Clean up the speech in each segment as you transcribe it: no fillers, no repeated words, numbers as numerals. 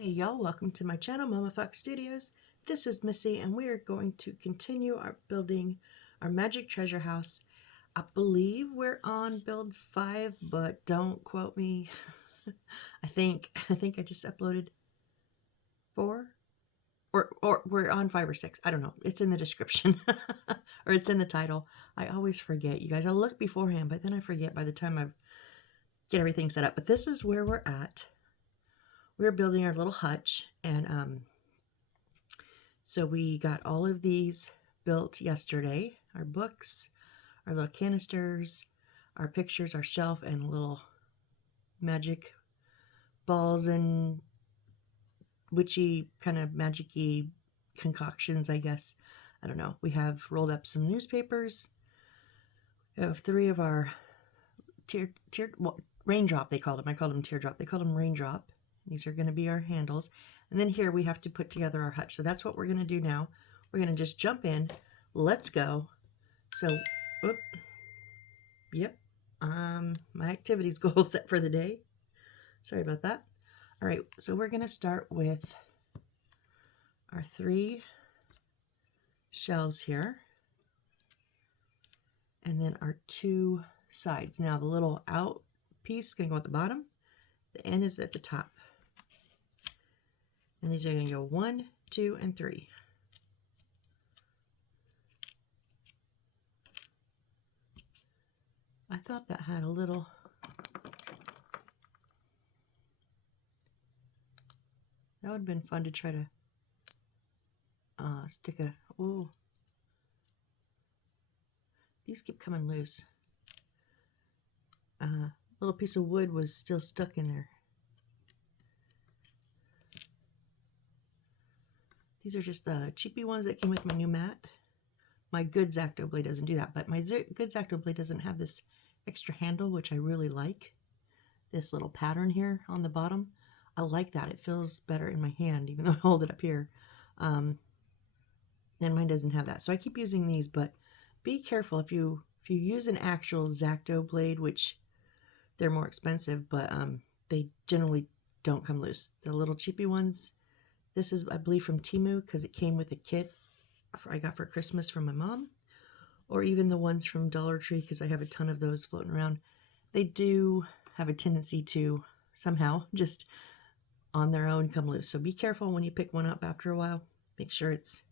Hey y'all, welcome to my channel, Mama Fox Studios. This is Missy and we are going to continue our building our magic treasure house. I believe we're on build 5, but don't quote me. I think I just uploaded 4 or we're on 5 or 6. I don't know. It's in the description or it's in the title. I always forget, you guys. I'll look beforehand, but then I forget by the time I get everything set up. But this is where we're at. We're building our little hutch, and so we got all of these built yesterday. Our books, our little canisters, our pictures, our shelf, and little magic balls and witchy kind of magic-y concoctions, I guess. I don't know. We have rolled up some newspapers. We have 3 of our raindrop, they called them. I called them teardrop. They called them raindrop. These are going to be our handles. And then here we have to put together our hutch. So that's what we're going to do now. We're going to just jump in. Let's go. So, yep. My activities goal set for the day. Sorry about that. All right. So we're going to start with our 3 shelves here. And then our 2 sides. Now the little out piece is going to go at the bottom. The end is at the top. And these are going to go 1, 2, and 3. I thought that had a little... That would have been fun to try to stick a... Ooh. These keep coming loose. Little piece of wood was still stuck in there. These are just the cheapy ones that came with my new mat. My good Zacto blade doesn't do that, but my good Zacto blade doesn't have this extra handle, which I really like. This little pattern here on the bottom. I like that. It feels better in my hand, even though I hold it up here. And mine doesn't have that. So I keep using these, but be careful if you use an actual Zacto blade, which they're more expensive, but they generally don't come loose. The little cheapy ones. This is, I believe, from Temu because it came with a kit I got for Christmas from my mom. Or even the ones from Dollar Tree because I have a ton of those floating around. They do have a tendency to somehow just on their own come loose. So be careful when you pick one up after a while. Make sure it's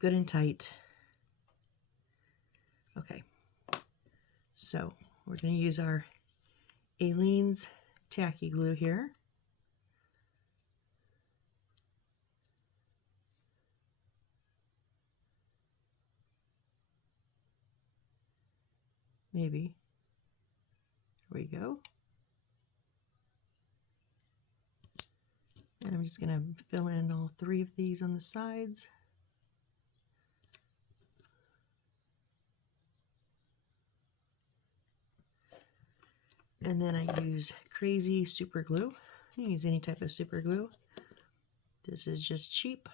good and tight. Okay. So we're going to use our Aleene's tacky glue here. Maybe. Here we go. And I'm just going to fill in all 3 of these on the sides. And then I use Crazy Super Glue. You can use any type of super glue. This is just cheap.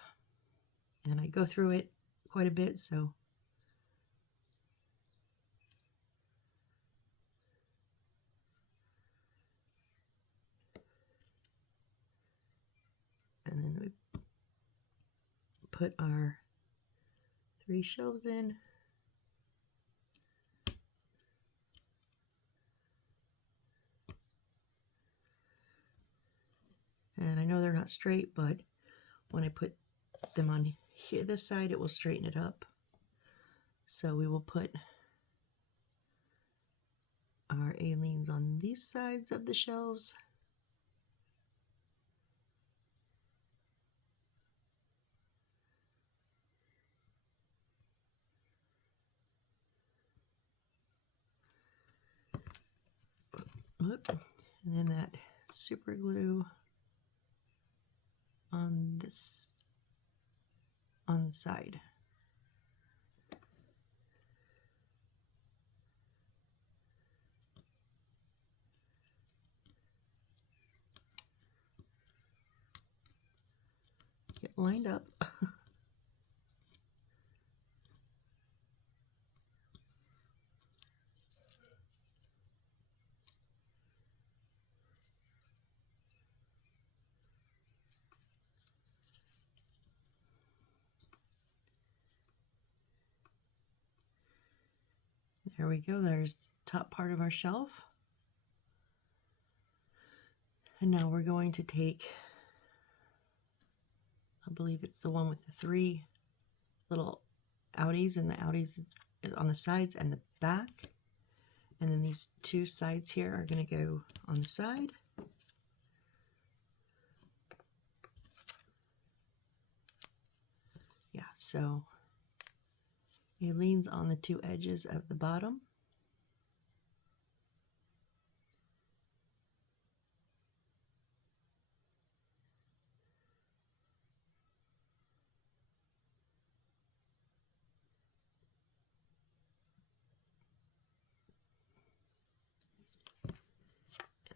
And I go through it quite a bit, so and then we put our 3 shelves in. And I know they're not straight, but when I put them on here, this side, it will straighten it up. So we will put our Aleene's on these sides of the shelves. And then that super glue on this, on the side. Get lined up. There we go. There's the top part of our shelf. And now we're going to take, I believe it's the one with the 3 little outies, and the outies on the sides and the back. And then these 2 sides here are going to go on the side. Yeah, so it leans on the 2 edges of the bottom.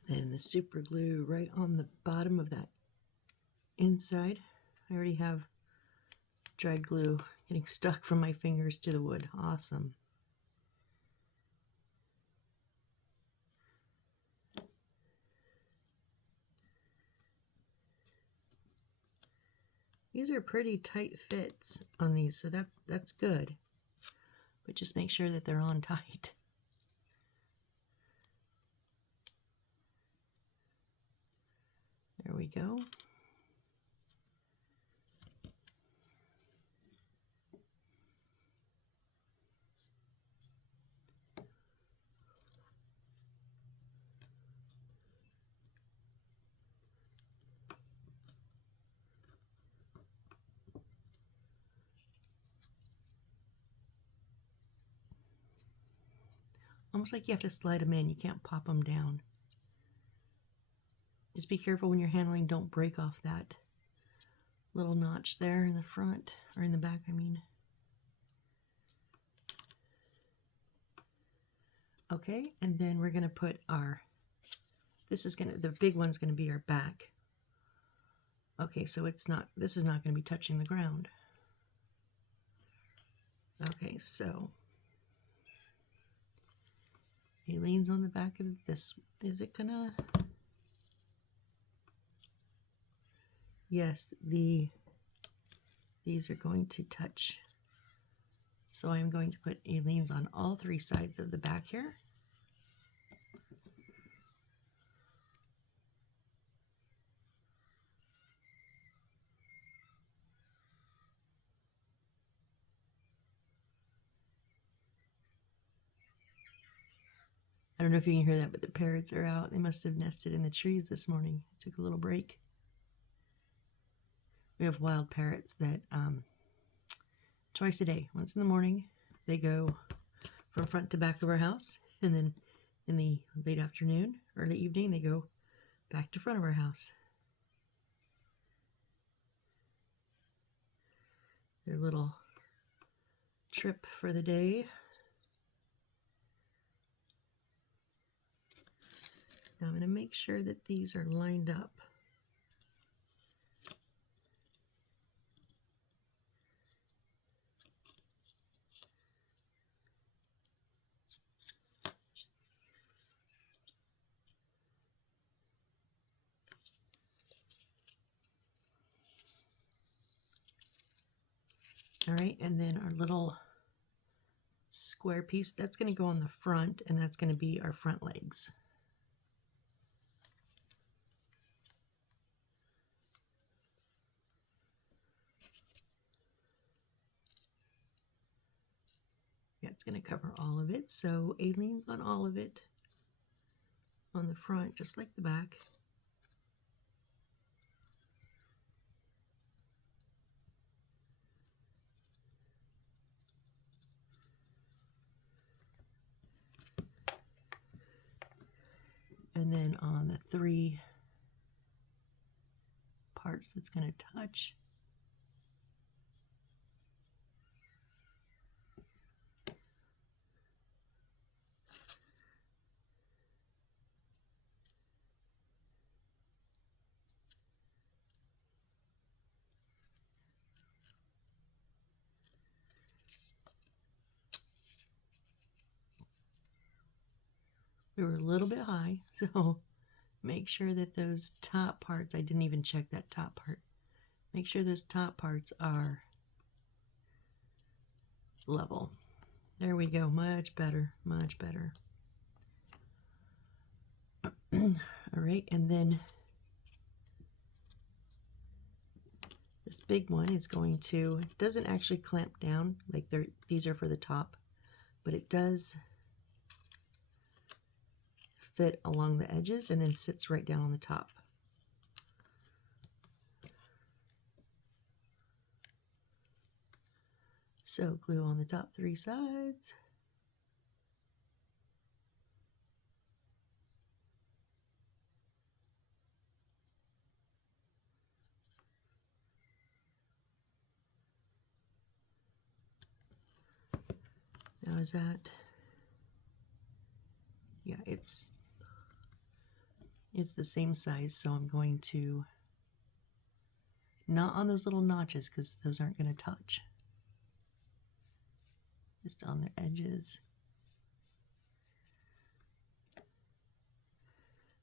And the super glue right on the bottom of that inside. I already have dried glue getting stuck from my fingers to the wood. Awesome. These are pretty tight fits on these, so that's good. But just make sure that they're on tight. There we go. Almost like you have to slide them in. You can't pop them down. Just be careful when you're handling. Don't break off that little notch there in the front, or in the back, I mean. Okay, and then we're going to put our, the big one's going to be our back. Okay, so this is not going to be touching the ground. Okay, so he leans on the back of this. Is it gonna? Yes, these are going to touch. So I'm going to put A-leans on all 3 sides of the back here. I don't know if you can hear that, but the parrots are out. They must have nested in the trees this morning. I took a little break. We have wild parrots that twice a day. Once in the morning, they go from front to back of our house, and then in the late afternoon, early evening, they go back to front of our house. Their little trip for the day. Now I'm going to make sure that these are lined up. All right, and then our little square piece, that's going to go on the front, and that's going to be our front legs. Yeah, it's going to cover all of it, so A-leans on all of it on the front, just like the back. And then on the 3 parts it's going to touch, we were a little bit high, so make sure that those top parts, I didn't even check that top part, make sure those top parts are level. There we go. Much better. Much better. All right, and then this big one is going to, it doesn't actually clamp down, like these are for the top, but it does fit along the edges and then sits right down on the top. So glue on the top 3 sides. Now is that, yeah, it's the same size, so I'm going to, not on those little notches because those aren't going to touch. Just on the edges.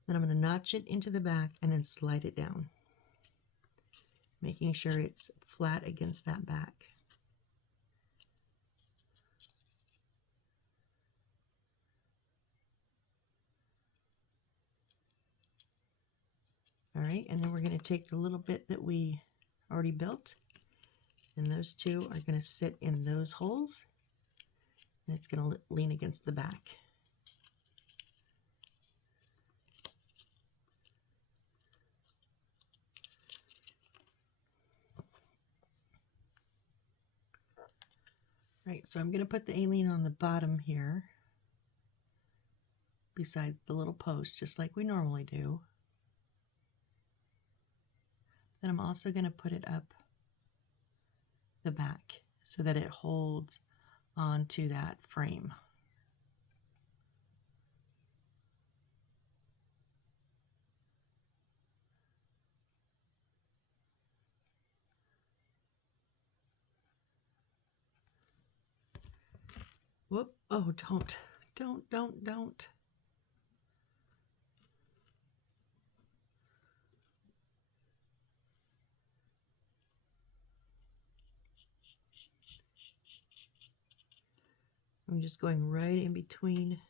Then I'm going to notch it into the back and then slide it down, making sure it's flat against that back. All right, and then we're going to take the little bit that we already built, and those two are going to sit in those holes, and it's going to lean against the back. Right, so I'm going to put the A-lean on the bottom here, beside the little post, just like we normally do. Then I'm also going to put it up the back so that it holds onto that frame. Whoop, oh, don't. I'm just going right in between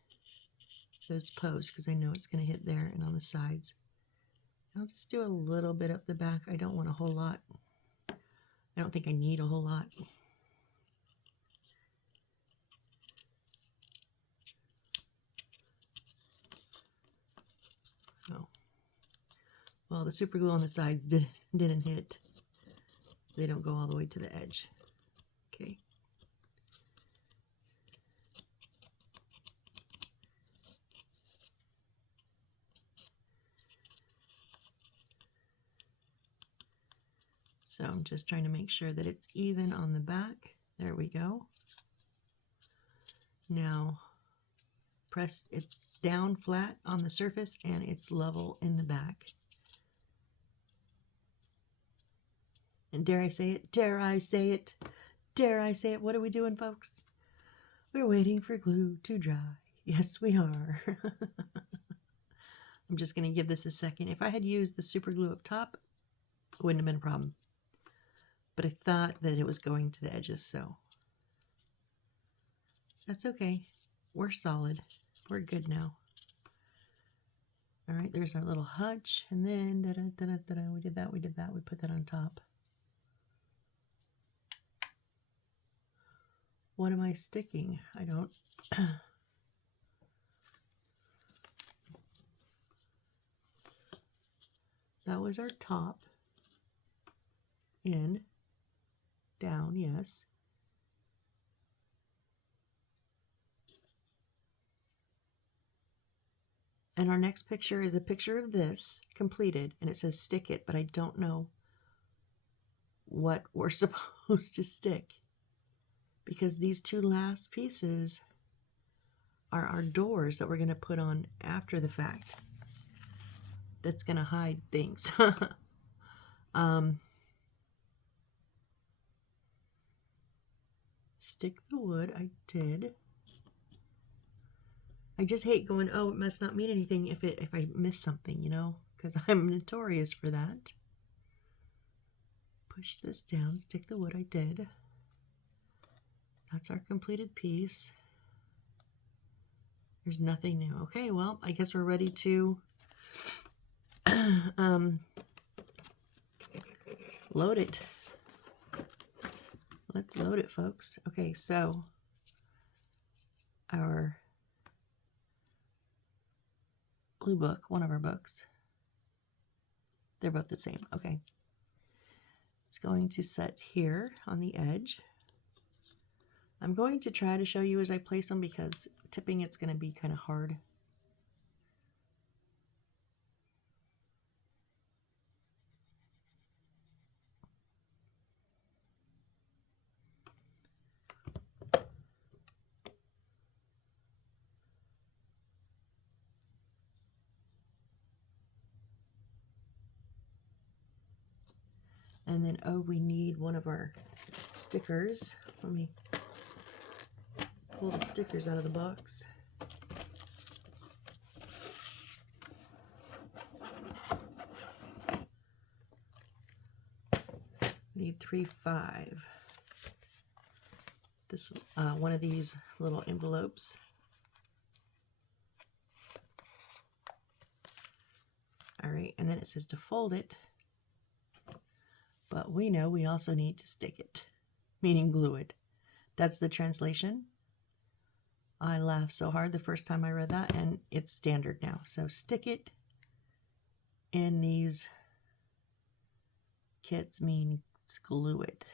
those posts because I know it's going to hit there and on the sides. I'll just do a little bit up the back. I don't want a whole lot. I don't think I need a whole lot. Oh. Well, the super glue on the sides didn't hit. They don't go all the way to the edge. Okay. So I'm just trying to make sure that it's even on the back. There we go. Now press, it's down flat on the surface and it's level in the back. And dare I say it? Dare I say it? Dare I say it? What are we doing, folks? We're waiting for glue to dry. Yes, we are. I'm just going to give this a second. If I had used the super glue up top, it wouldn't have been a problem. But I thought that it was going to the edges, so that's okay. We're solid. We're good now. All right, there's our little hutch, and then we did that, we put that on top. What am I sticking? I don't. That was our top. In, down, yes. And our next picture is a picture of this completed, and it says stick it, but I don't know what we're supposed to stick because these two last pieces are our doors that we're going to put on after the fact. That's going to hide things. Stick the wood, I did. I just hate going, oh, it must not mean anything if I miss something, you know, because I'm notorious for that. Push this down, stick the wood, I did. That's our completed piece. There's nothing new. Okay, well, I guess we're ready to load it. Let's load it, folks. Okay, so our blue book, one of our books, they're both the same. Okay. It's going to set here on the edge. I'm going to try to show you as I place them because tipping it's going to be kind of hard. And then, oh, we need one of our stickers. Let me pull the stickers out of the box. We need 3-5. This one of these little envelopes. All right, and then it says to fold it. But we know we also need to stick it, meaning glue it. That's the translation. I laughed so hard the first time I read that, and it's standard now. So stick it in these kits means glue it.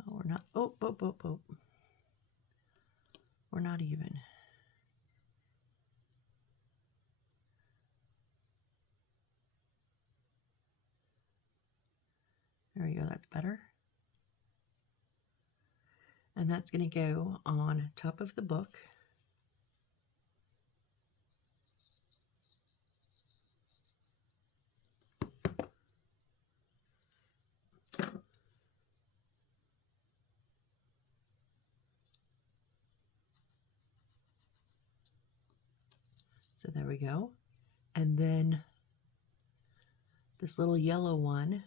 Oh, we're not, oh. We're not even. There we go, that's better. And that's going to go on top of the book. So there we go. And then this little yellow one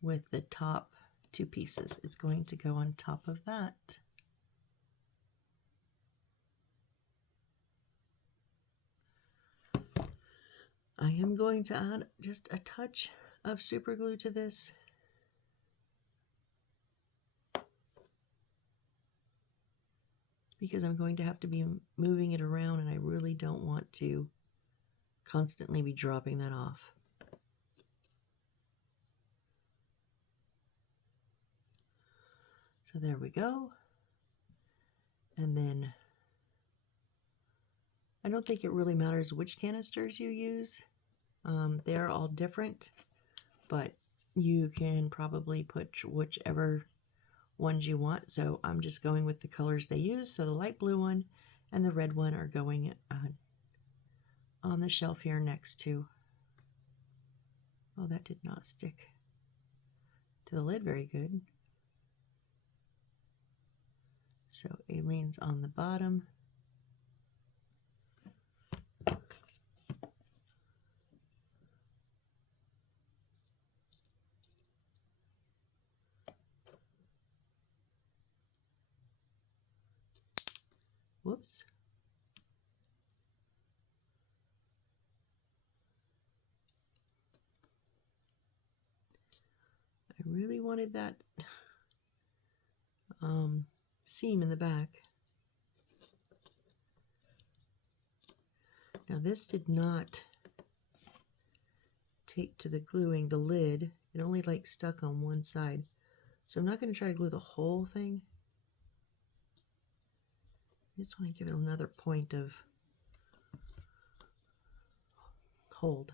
with the top two pieces is going to go on top of that. I am going to add just a touch of super glue to this. Because I'm going to have to be moving it around and I really don't want to constantly be dropping that off. So there we go. And then I don't think it really matters which canisters you use. They're all different, but you can probably put whichever ones you want. So I'm just going with the colors they use. So the light blue one and the red one are going on the shelf here next to, oh, that did not stick to the lid very good. So Aileen's on the bottom. Whoops. I really wanted that seam in the back. Now this did not tape to the gluing, the lid. It only like stuck on one side. So I'm not going to try to glue the whole thing. I just want to give it another point of hold.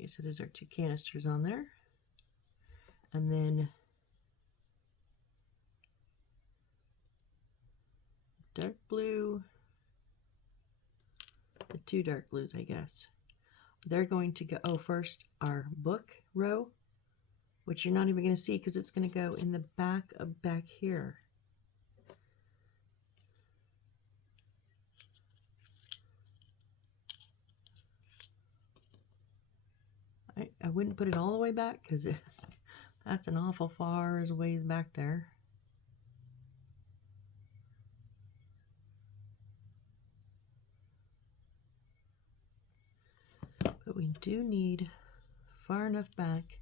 Okay, so those are two canisters on there. And then dark blue, the two dark blues, I guess. They're going to go, first our book row, which you're not even going to see because it's going to go in the back of back here. I wouldn't put it all the way back because that's an awful far as ways back there. But we do need far enough back.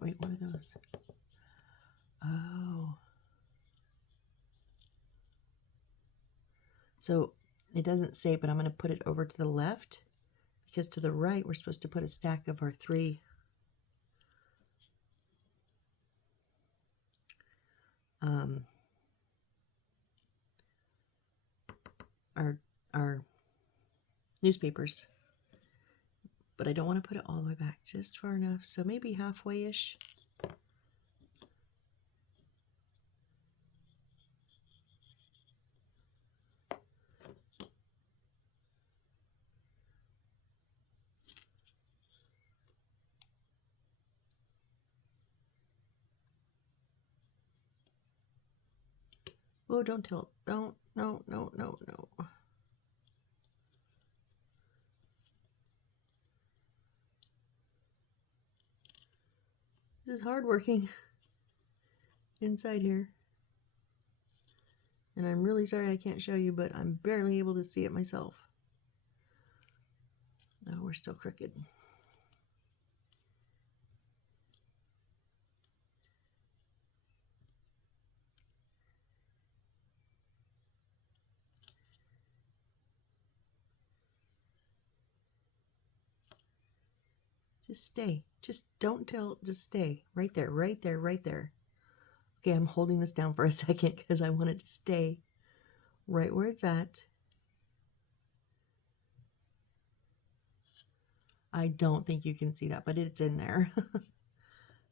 Wait, what are those? Oh. So it doesn't say, but I'm going to put it over to the left because to the right, we're supposed to put a stack of our three our newspapers, but I don't want to put it all the way back, just far enough, so maybe halfway-ish. Oh, don't tilt. Don't. No, no, no, no. This is hard working inside here. And I'm really sorry I can't show you, but I'm barely able to see it myself. No, we're still crooked. Just stay. Just don't tilt. Just stay. Right there, right there, right there. Okay, I'm holding this down for a second because I want it to stay right where it's at. I don't think you can see that, but it's in there. All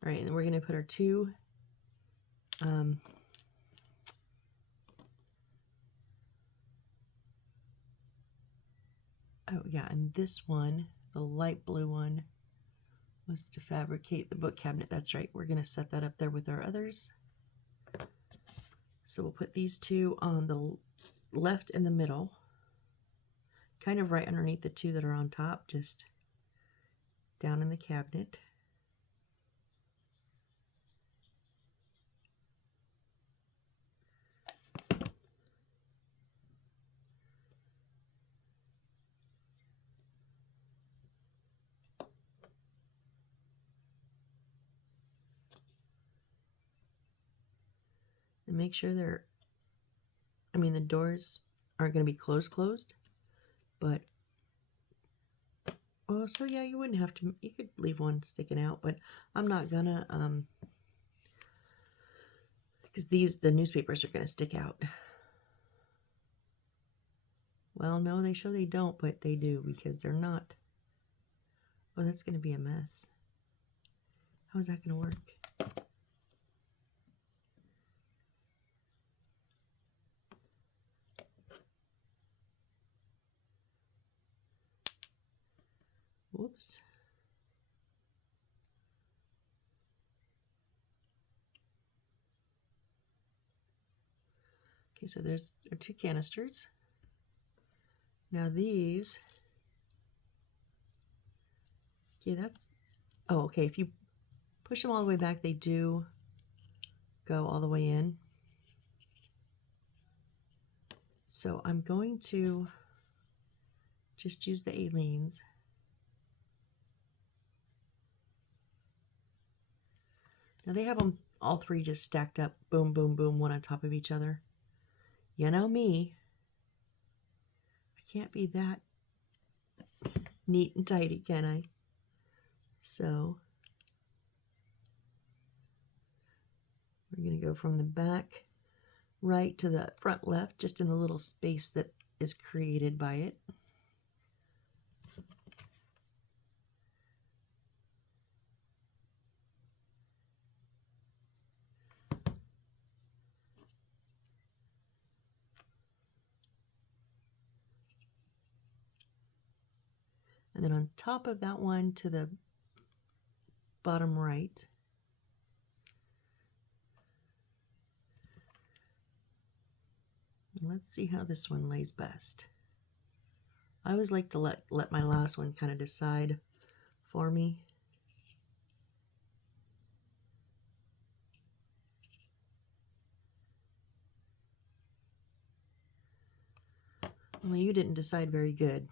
right, and we're going to put our two oh yeah, and this one, the light blue one, was to fabricate the book cabinet. That's right. We're going to set that up there with our others. So we'll put these two on the left and the middle, kind of right underneath the two that are on top, just down in the cabinet. And make sure the doors aren't going to be closed, but, well, so yeah, you wouldn't have to, you could leave one sticking out, but I'm not gonna, because the newspapers are going to stick out. Well, no, they don't, but they do because they're not. Oh, that's going to be a mess. How is that going to work? Whoops. Okay, so there's our two canisters. Now these, okay, okay, if you push them all the way back, they do go all the way in. So I'm going to just use the Aleenes. Now they have them all three just stacked up, boom, boom, boom, one on top of each other. You know me, I can't be that neat and tidy, can I? So we're going to go from the back right to the front left, just in the little space that is created by it. And then on top of that one to the bottom right, let's see how this one lays best. I always like to let my last one kind of decide for me. Well, you didn't decide very good.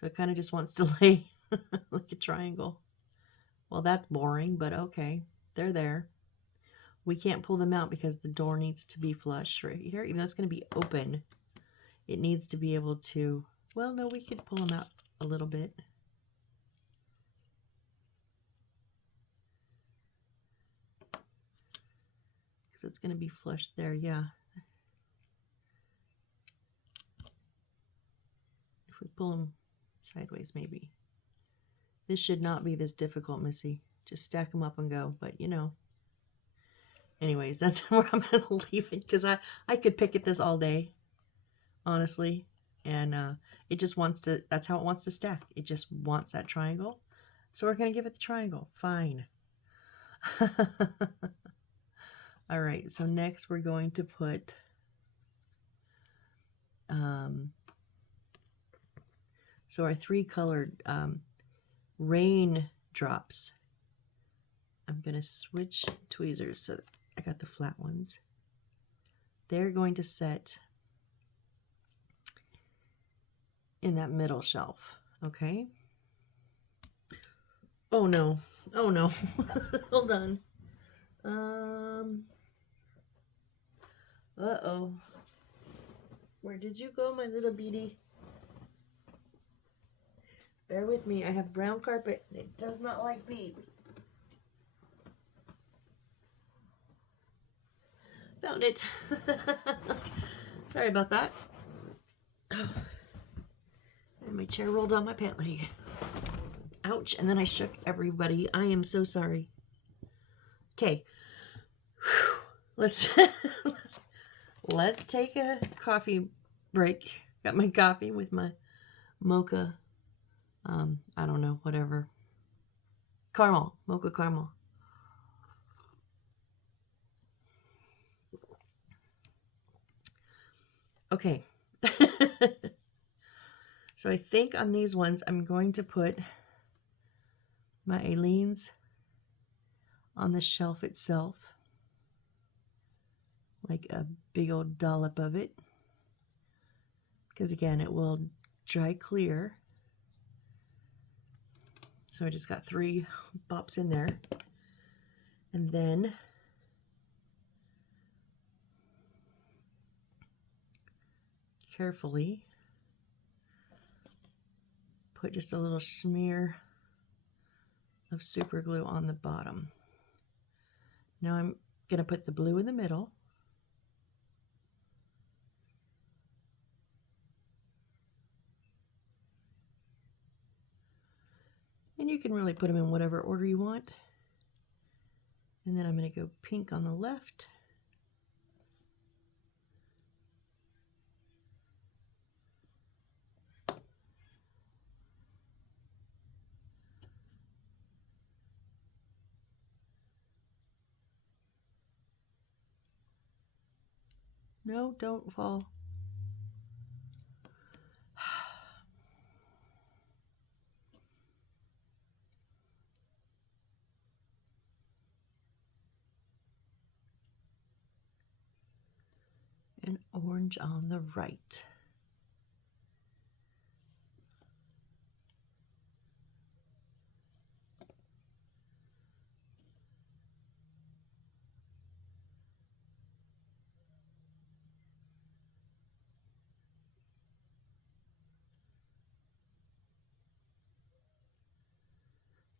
So it kind of just wants to lay like a triangle. Well, that's boring, but okay. They're there. We can't pull them out because the door needs to be flush right here. Even though it's going to be open, it needs to be able to... Well, no, we could pull them out a little bit. Because it's going to be flush there, yeah. If we pull them sideways, maybe. This should not be this difficult, Missy. Just stack them up and go, but you know. Anyways, that's where I'm going to leave it, because I could pick at this all day, honestly. And it just wants to, that's how it wants to stack. It just wants that triangle. So we're going to give it the triangle. Fine. All right, so next we're going to put so our three colored rain drops. I'm going to switch tweezers so that I got the flat ones. They're going to set in that middle shelf, okay? Oh no, oh no. Hold on. Uh-oh. Where did you go, my little beady? Bear with me, I have brown carpet and it does not like beads. Found it. Sorry about that. Oh. And my chair rolled on my pant leg. Ouch, and then I shook everybody. I am so sorry. Okay. Let's let's take a coffee break. Got my coffee with my mocha I don't know, whatever. Caramel, mocha caramel. Okay. So I think on these ones, I'm going to put my Aleene's on the shelf itself. Like a big old dollop of it. Because again, it will dry clear. So I just got 3 bops in there. And then carefully put just a little smear of super glue on the bottom. Now I'm going to put the blue in the middle. And you can really put them in whatever order you want. And then I'm going to go pink on the left. No, don't fall. And orange on the right.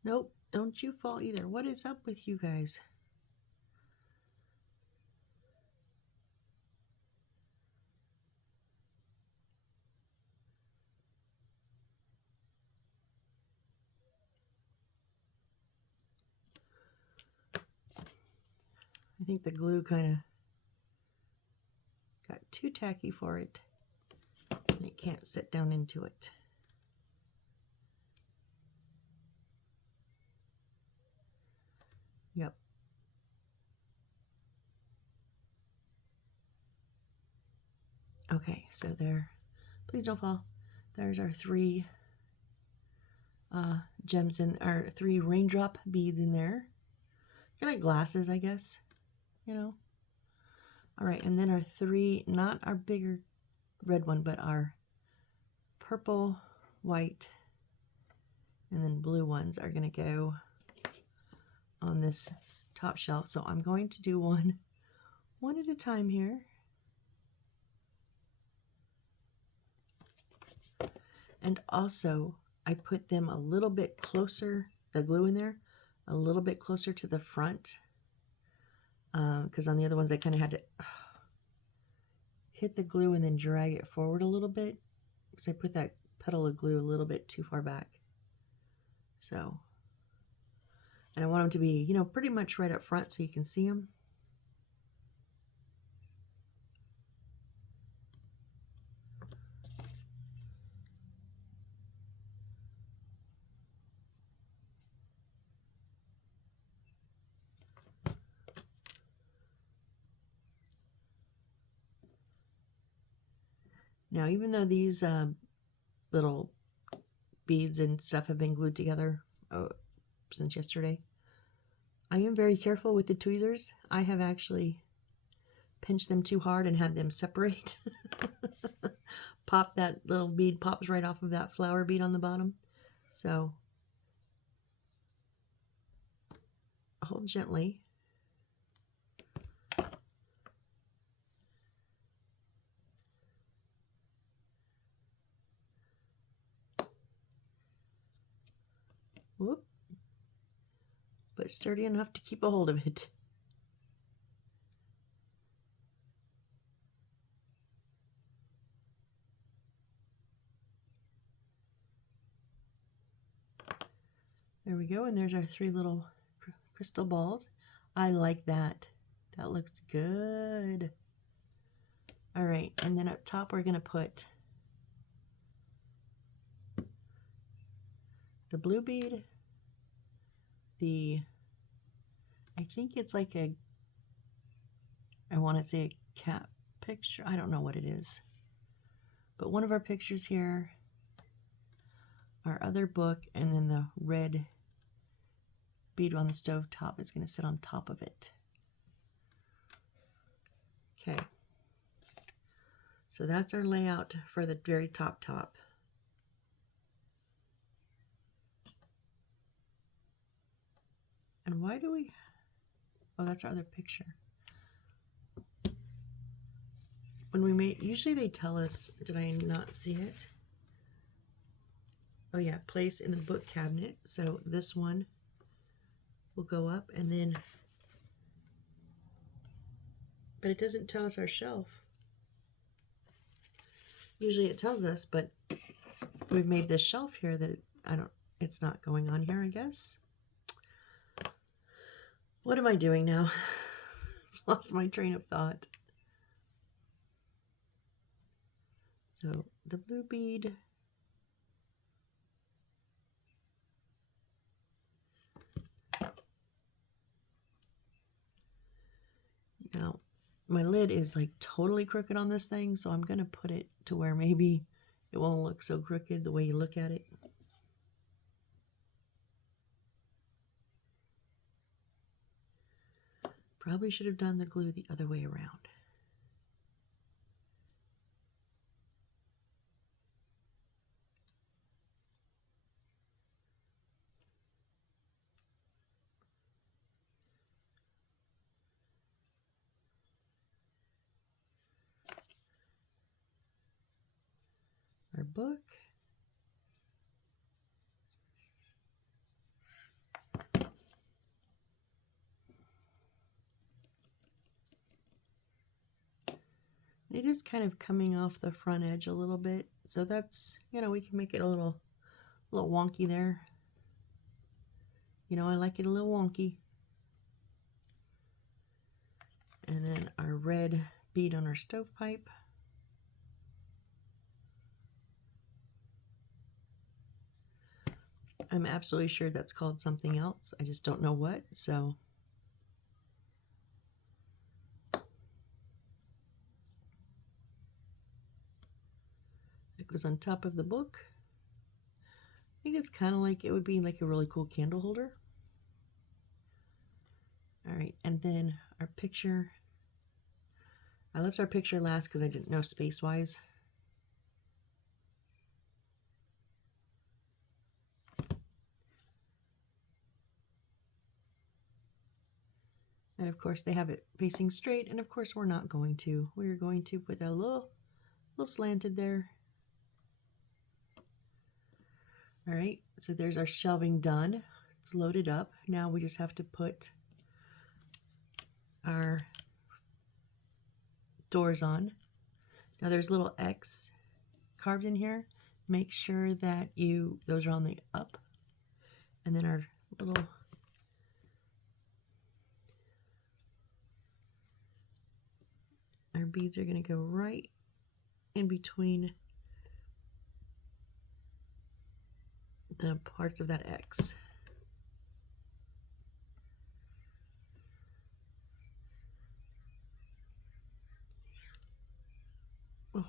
Nope, don't you fall either. What is up with you guys? I think the glue kind of got too tacky for it, and it can't sit down into it. Yep. Okay, so there, please don't fall. There's our 3 gems in, our 3 raindrop beads in there. They're like glasses, I guess, you know. All right, and then our 3, not our bigger red one, but our purple, white, and then blue ones are going to go on this top shelf. So I'm going to do one at a time here. And also, I put them a little bit closer, the glue in there, a little bit closer to the front. Because on the other ones, I kind of had to hit the glue and then drag it forward a little bit. Because I put that petal of glue a little bit too far back. So, and I want them to be, you know, pretty much right up front so you can see them. Now, even though these little beads and stuff have been glued together since yesterday, I am very careful with the tweezers. I have actually pinched them too hard and had them separate. Pop, that little bead pops right off of that flower bead on the bottom. So hold gently. Whoop. But sturdy enough to keep a hold of it. There we go, and there's our 3 little crystal balls. I like that. That looks good. All right, and then up top we're going to put the blue bead, I think it's like I want to say a cat picture. I don't know what it is. But one of our pictures here, our other book, and then the red bead on the stove top is going to sit on top of it. Okay. So that's our layout for the very top. And why do we... Oh, that's our other picture. When we make... Usually they tell us... Did I not see it? Oh yeah, place in the book cabinet. So this one will go up and then... But it doesn't tell us our shelf. Usually it tells us, but we've made this shelf here that it's not going on here, I guess. What am I doing now? Lost my train of thought. So the blue bead. Now, my lid is like totally crooked on this thing, so I'm going to put it to where maybe it won't look so crooked the way you look at it. Probably should have done the glue the other way around. Our book. It is kind of coming off the front edge a little bit, so that's, you know, we can make it a little wonky there. You know, I like it a little wonky. And then our red bead on our stovepipe. I'm absolutely sure that's called something else. I just don't know what, so. It goes on top of the book. I think it's kind of like, it would be like a really cool candle holder. All right, and then our picture. I left our picture last because I didn't know space-wise. And of course they have it facing straight, and of course we're not going to. We're going to put that little slanted there. All right, so there's our shelving done. It's loaded up. Now we just have to put our doors on. Now there's a little X carved in here. Make sure that those are on the up. And then our beads are going to go right in between the parts of that X. Oh.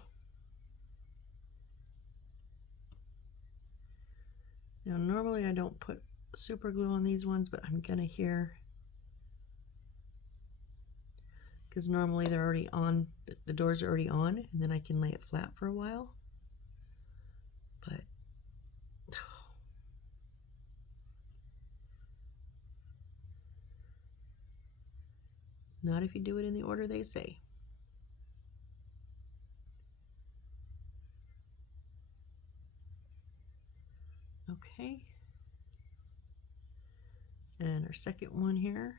Now normally I don't put super glue on these ones, but I'm gonna here because normally they're already on, the doors are already on, and then I can lay it flat for a while. But not if you do it in the order they say. Okay. And our second one here.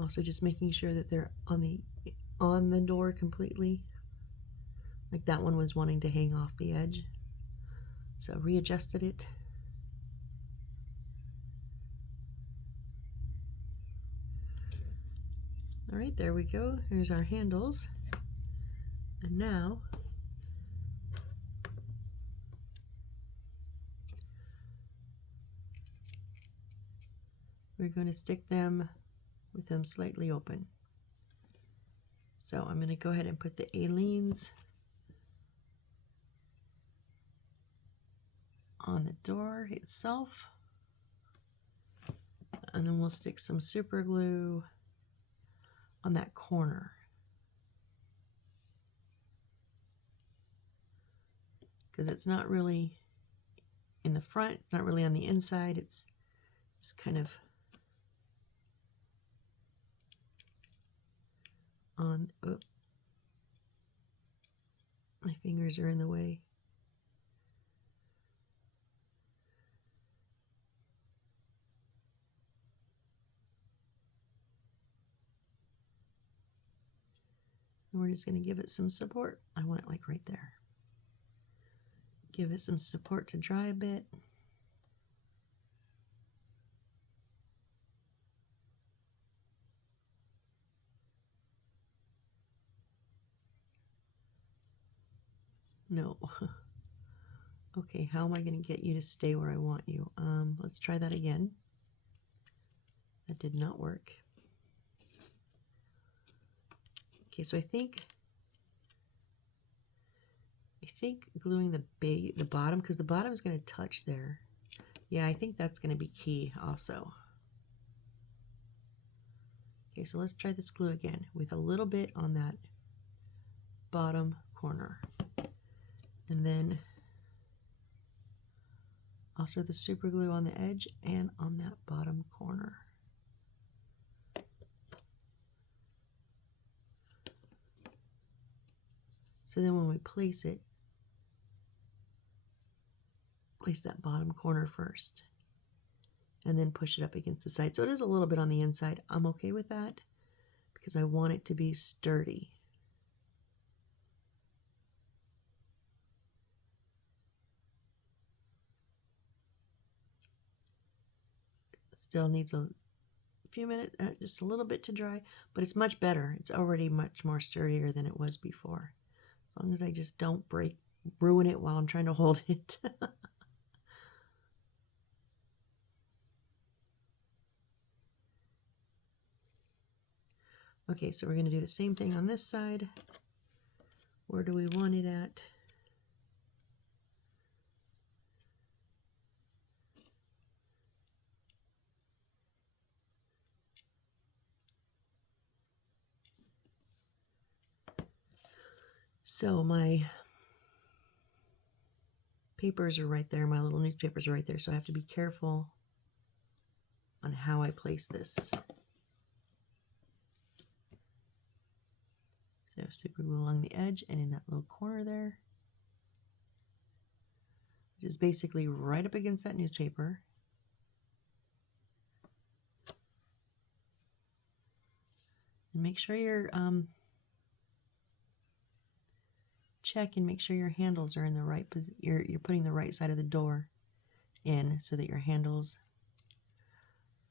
Also just making sure that they're on the door completely. Like that one was wanting to hang off the edge. So readjusted it. All right, there we go. Here's our handles. And now we're going to stick them with them slightly open. So I'm going to go ahead and put the Aleene's on the door itself. And then we'll stick some super glue on that corner. Because it's not really in the front, not really on the inside. It's kind of on, oh, my fingers are in the way. And we're just going to give it some support. I want it like right there. Give it some support to dry a bit. No. Okay, how am I going to get you to stay where I want you? Let's try that again. That did not work. Okay, so I think gluing the bottom, because the bottom is going to touch there. Yeah, I think that's going to be key also. Okay, so let's try this glue again with a little bit on that bottom corner. And then also the super glue on the edge and on that bottom corner. So then when we place it, place that bottom corner first and then push it up against the side. So it is a little bit on the inside. I'm okay with that because I want it to be sturdy. Still needs a few minutes, just a little bit to dry, but it's much better. It's already much more sturdier than it was before. As long as I just don't ruin it while I'm trying to hold it. Okay, so we're going to do the same thing on this side. Where do we want it at? So my papers are right there. My little newspapers are right there. So I have to be careful on how I place this. So super glue along the edge and in that little corner there, which is basically right up against that newspaper. And make sure you're check and make sure your handles are in the right position. You're putting the right side of the door in so that your handles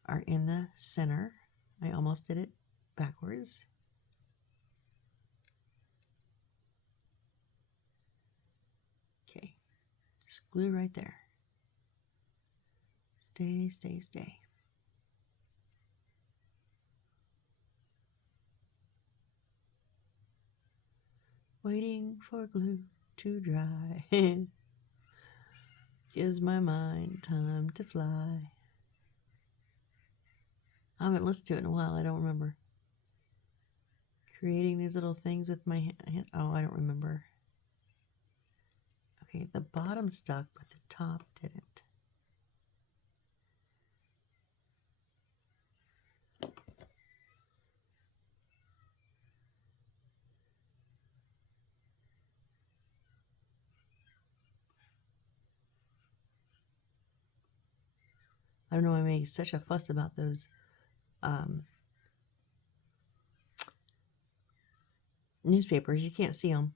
are in the center. I almost did it backwards. Okay, just glue right there. Stay, stay, stay. Waiting for glue to dry gives my mind time to fly. I haven't listened to it in a while. I don't remember. Creating these little things with my hand. Oh, I don't remember. Okay, the bottom stuck, but the top didn't. I don't know why I made such a fuss about those newspapers. You can't see them.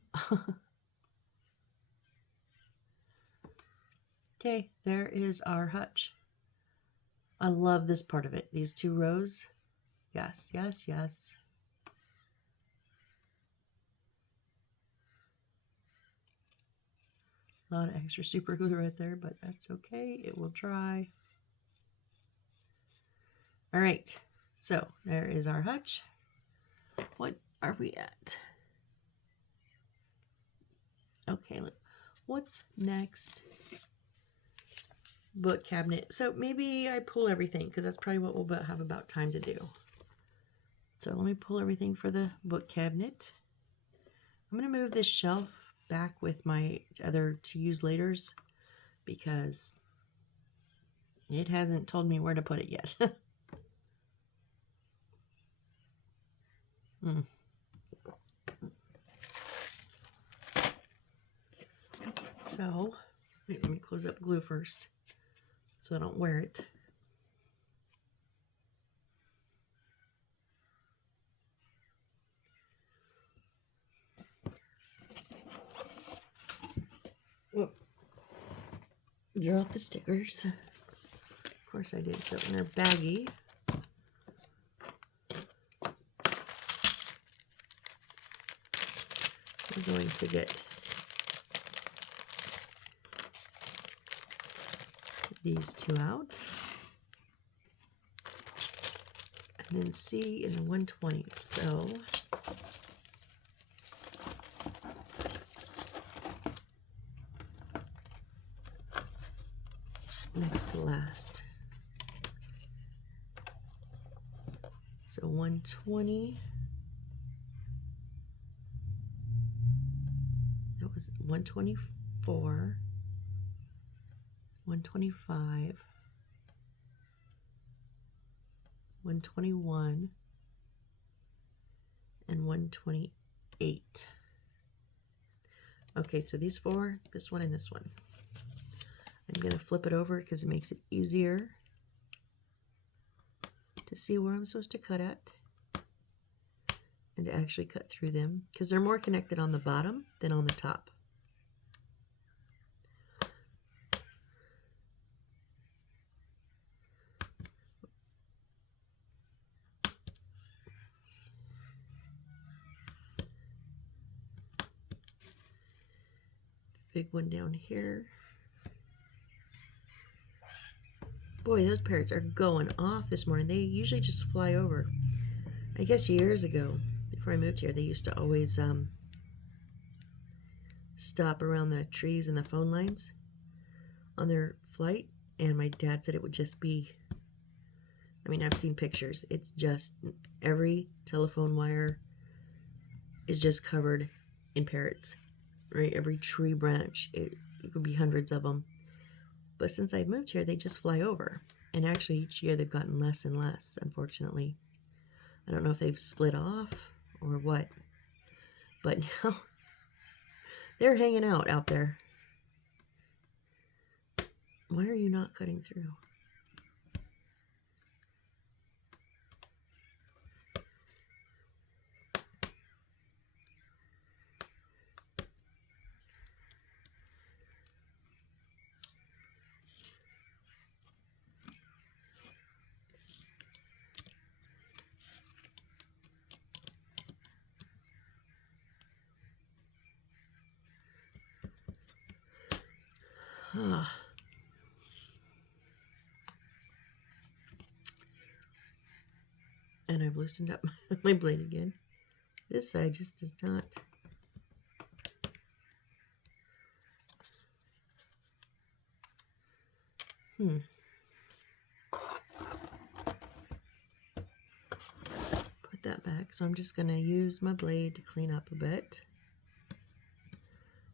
Okay, there is our hutch. I love this part of it. These 2 rows. Yes, yes, yes. A lot of extra super glue right there, but that's okay. It will dry. All right, so there is our hutch. What are we at? Okay, what's next? Book cabinet. So maybe I pull everything because that's probably what we'll have about time to do. So let me pull everything for the book cabinet. I'm going to move this shelf back with my other to use laters because it hasn't told me where to put it yet. So wait, let me close up glue first so I don't wear it. Whoop. Drop the stickers. Of course I did, so and they're baggy. We're going to get these 2 out. And then C in the 120. So next to last. So 120. That was 124. 125. 121 and 128. Okay, so these 4, this one and this one. I'm going to flip it over because it makes it easier to see where I'm supposed to cut at and to actually cut through them because they're more connected on the bottom than on the top. big one down here. Boy, those parrots are going off this morning. They usually just fly over. I guess years ago, before I moved here, they used to always stop around the trees and the phone lines on their flight. And my dad said it would just be, I mean, I've seen pictures. It's just every telephone wire is just covered in parrots, right? Every tree branch, it would be hundreds of them. But since I moved here, they just fly over. And actually, each year they've gotten less and less, unfortunately. I don't know if they've split off or what. But now, they're hanging out there. Why are you not cutting through? Ah. And I've loosened up my blade again. This side just does not. Put that back. So I'm just going to use my blade to clean up a bit.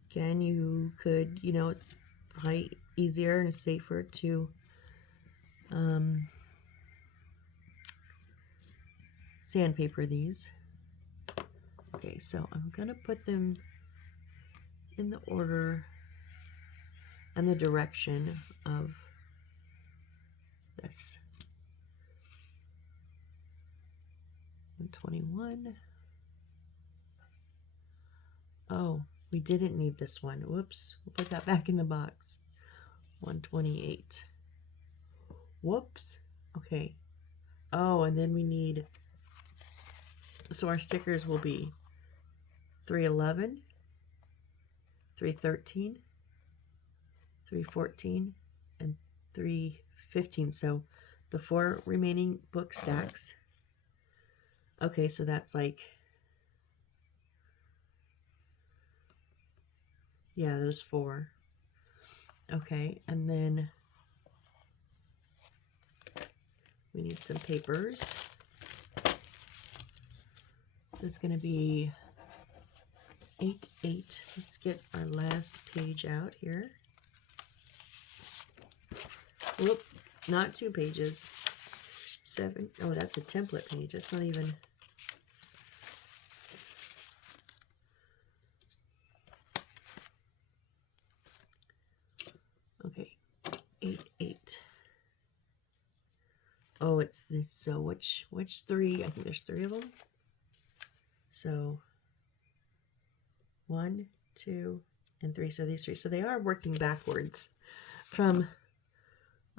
Again, you could, you know, it's probably easier and safer to sandpaper these. Okay, so I'm going to put them in the order and the direction of this. 121. Oh, we didn't need this one. Whoops. We'll put that back in the box. 128. Whoops. Okay. Oh, and then we need, so our stickers will be 311, 313, 314, and 315. So the 4 remaining book stacks. Okay, so that's like, yeah, those 4. Okay, and then we need some papers. This is going to be 8-8. Let's get our last page out here. Whoop, not 2 pages. 7. Oh, that's a template page. That's not even. Okay, 8-8. Oh, it's this. So which 3? I think there's 3 of them. So 1, 2, and 3. So these 3. So they are working backwards from.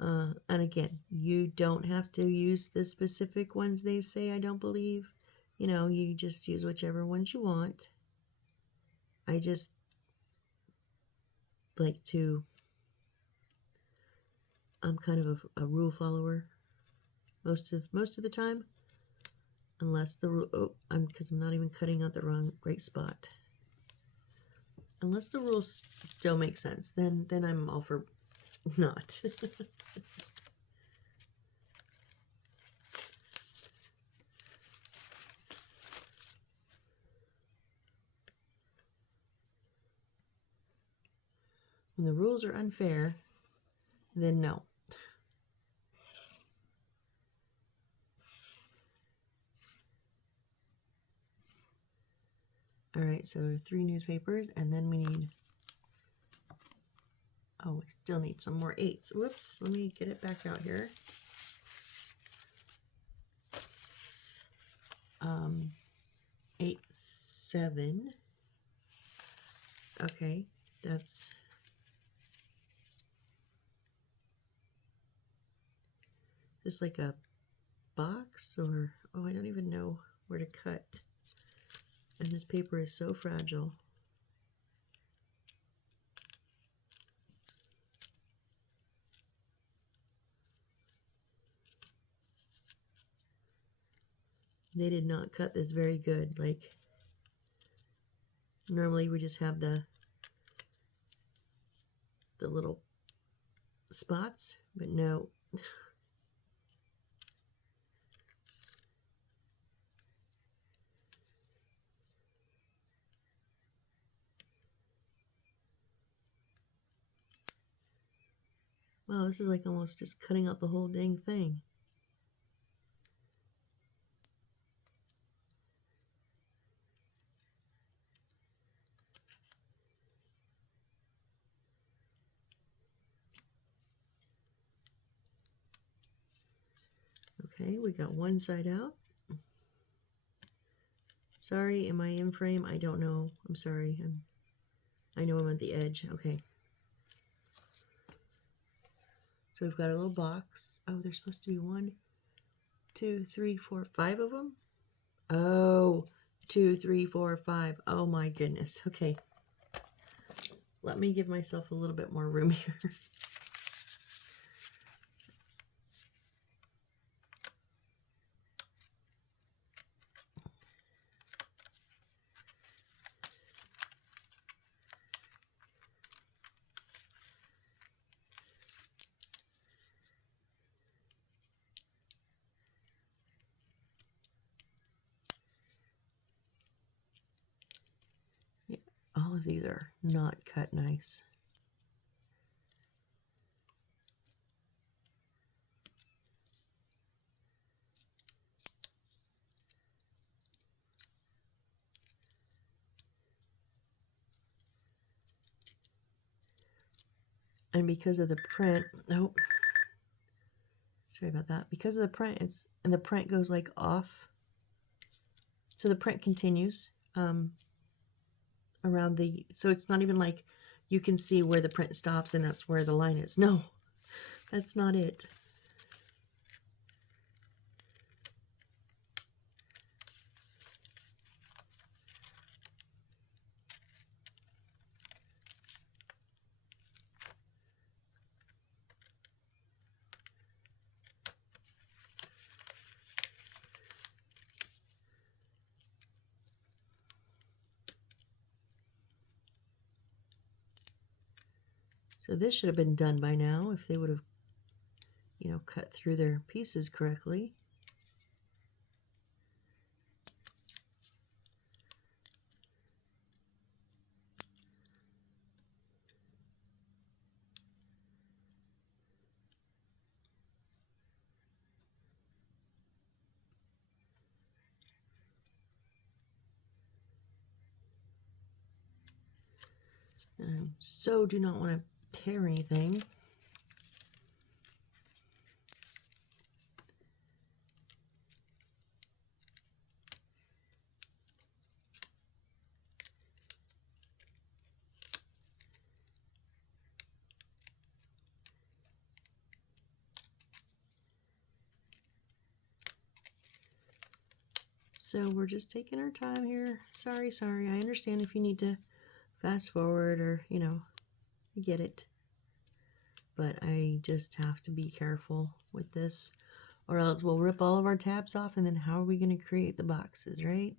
And again, you don't have to use the specific ones they say, I don't believe. You know, you just use whichever ones you want. I just like to, I'm kind of a rule follower most of the time. Unless the rule, because I'm not even cutting out the right spot. Unless the rules still make sense, then I'm all for not. When the rules are unfair, then no. All right, so 3 newspapers, and then we need, oh, we still need some more 8s. Whoops, let me get it back out here. 8, 7. Okay, that's just like a box, or, oh, I don't even know where to cut. And this paper is so fragile. They did not cut this very good. Like, normally we just have the little spots, but no. Wow, this is like almost just cutting out the whole dang thing. Okay, we got one side out. Sorry, am I in frame? I don't know. I'm sorry. I know I'm at the edge. Okay. So we've got a little box. Oh, there's supposed to be 1, 2, 3, 4, 5 of them. Oh, 2, 3, 4, 5. Oh my goodness. Okay. Let me give myself a little bit more room here. Yeah, all of these are not cut nice. And because of the print, nope. Sorry about that. Because of the print, and the print goes like off. So the print continues around the, so it's not even like you can see where the print stops and that's where the line is. No, that's not it. So this should have been done by now if they would have, you know, cut through their pieces correctly. So do not want to tear anything. So we're just taking our time here. Sorry. I understand if you need to fast forward or, you know, I get it. But I just have to be careful with this or else we'll rip all of our tabs off and then how are we going to create the boxes, right?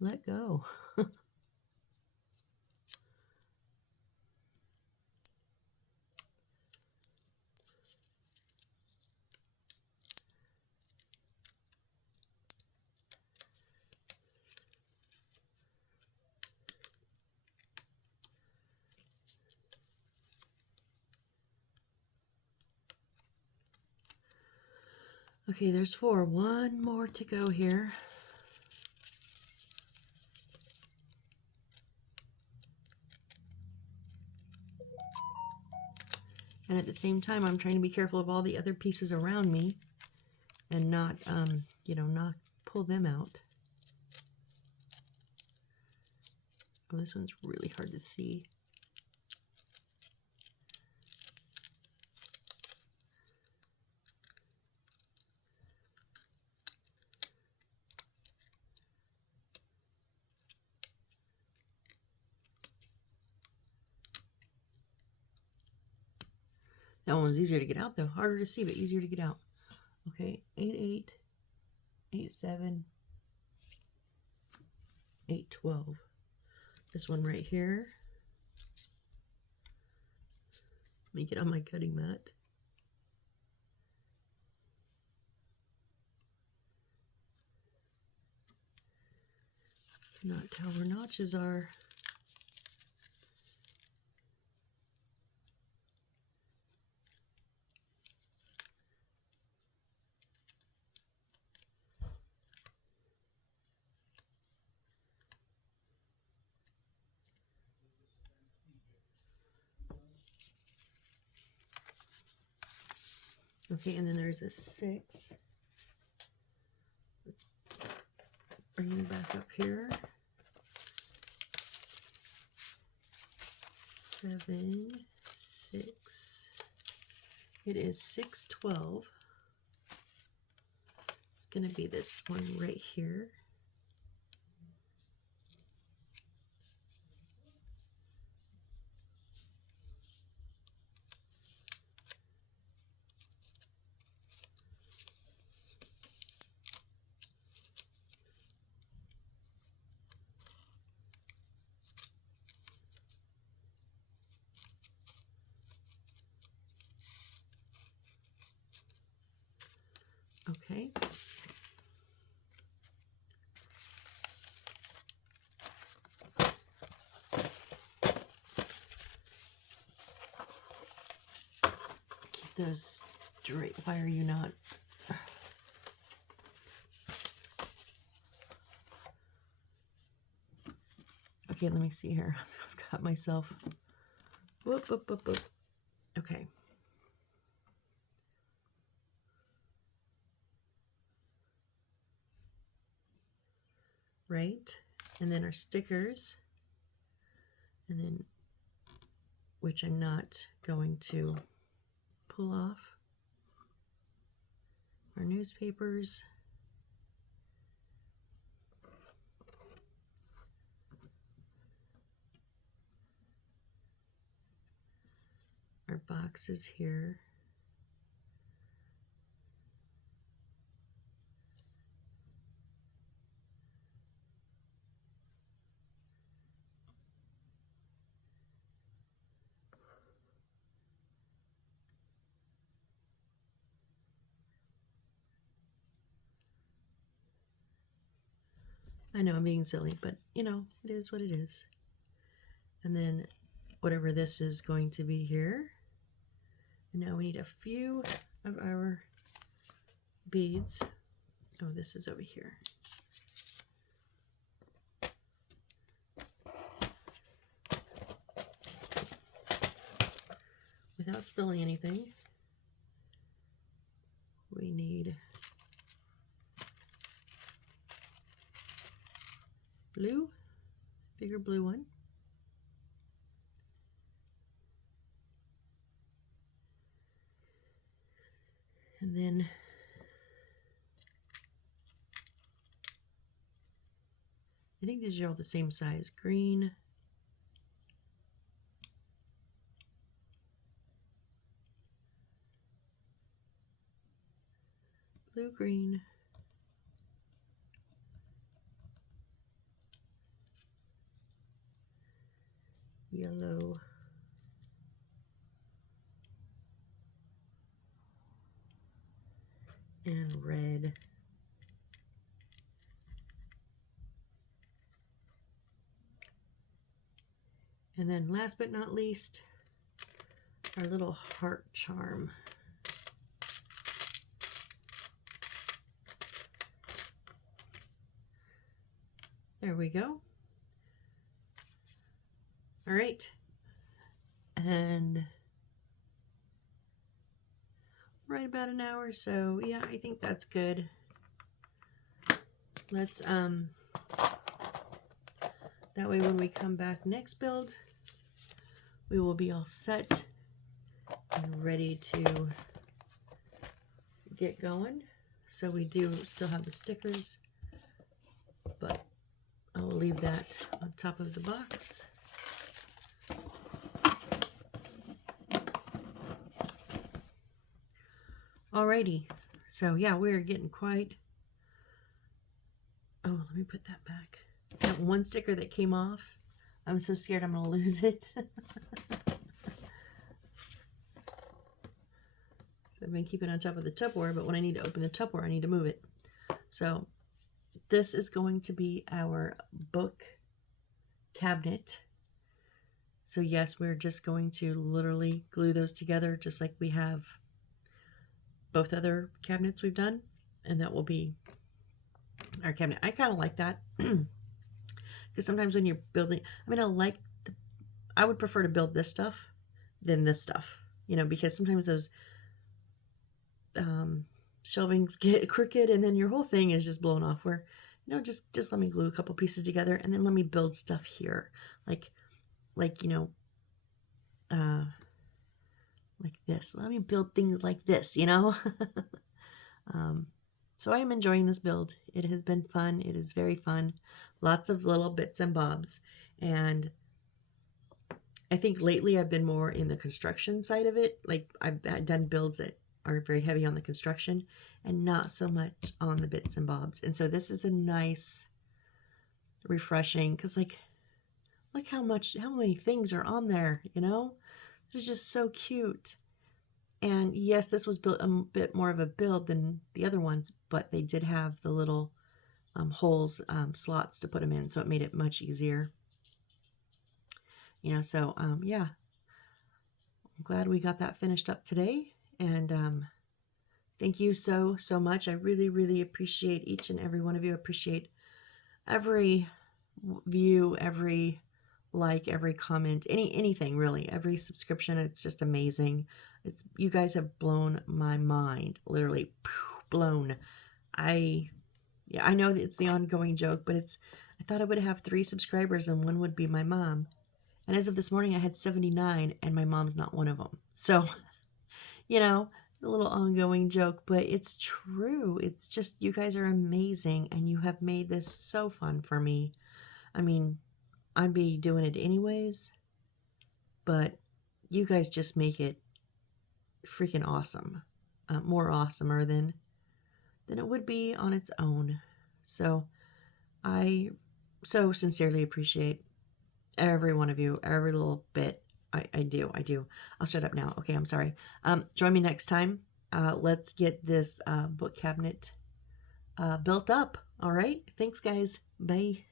Let go. Okay, there's 4. One more to go here. And at the same time, I'm trying to be careful of all the other pieces around me and not, you know, not pull them out. Oh, this one's really hard to see. That one was easier to get out though. Harder to see, but easier to get out. Okay, 8, 8, 8, 7, 8, 12. This one right here. Let me get on my cutting mat. Cannot tell where notches are. Okay, and then there's a 6. Let's bring you back up here. 7, 6. It is 6, 12. It's going to be this one right here. Okay. Keep those straight. Why are you not? Okay, let me see here. I've got myself. Whoop, whoop, whoop, whoop. Okay. Right, and then our stickers, and then, which I'm not going to pull off, our newspapers, our boxes here, I know I'm being silly, but you know, it is what it is. And then whatever this is going to be here. And now we need a few of our beads. Oh, this is over here. Without spilling anything, we need blue, bigger blue one. And then I think these are all the same size. Green, blue, green, yellow, and red. And then last but not least, our little heart charm. There we go. All right. And right about an hour, so yeah, I think that's good. Let's that way when we come back next build, we will be all set and ready to get going. So we do still have the stickers, but I will leave that on top of the box. Alrighty. So yeah, we're getting quite... Oh, let me put that back. That one sticker that came off, I'm so scared I'm going to lose it. So I've been keeping on top of the Tupperware, but when I need to open the Tupperware, I need to move it. So this is going to be our book cabinet. So yes, we're just going to literally glue those together just like we have both other cabinets we've done. And that will be our cabinet. I kind of like that. Because sometimes when you're building, I mean, I would prefer to build this stuff than this stuff, you know, because sometimes those shelvings get crooked and then your whole thing is just blown off. Where, you know, just let me glue a couple pieces together and then let me build stuff here, like you know, like this. Let me build things like this, you know. So I am enjoying this build. It has been fun. It is very fun. Lots of little bits and bobs. And I think lately I've been more in the construction side of it. Like I've done builds that are very heavy on the construction and not so much on the bits and bobs. And so this is a nice, refreshing, because like, look how many things are on there, you know? It's just so cute. And yes, this was built a bit more of a build than the other ones, but they did have the little holes, slots to put them in, so it made it much easier. You know, so yeah, I'm glad we got that finished up today. And thank you so much. I really, really appreciate each and every one of you. I appreciate every view, every like, every comment, anything really, every subscription. It's just amazing. You guys have blown my mind, literally blown. I know that it's the ongoing joke, but I thought I would have 3 subscribers and one would be my mom. And as of this morning, I had 79 and my mom's not one of them. So, you know, a little ongoing joke, but it's true. It's just, you guys are amazing and you have made this so fun for me. I mean, I'd be doing it anyways, but you guys just make it freaking awesome. More awesomer than it would be on its own. So I so sincerely appreciate every one of you, every little bit. I do. I'll shut up now. Okay, I'm sorry. Join me next time. Let's get this book cabinet built up. All right. Thanks, guys. Bye.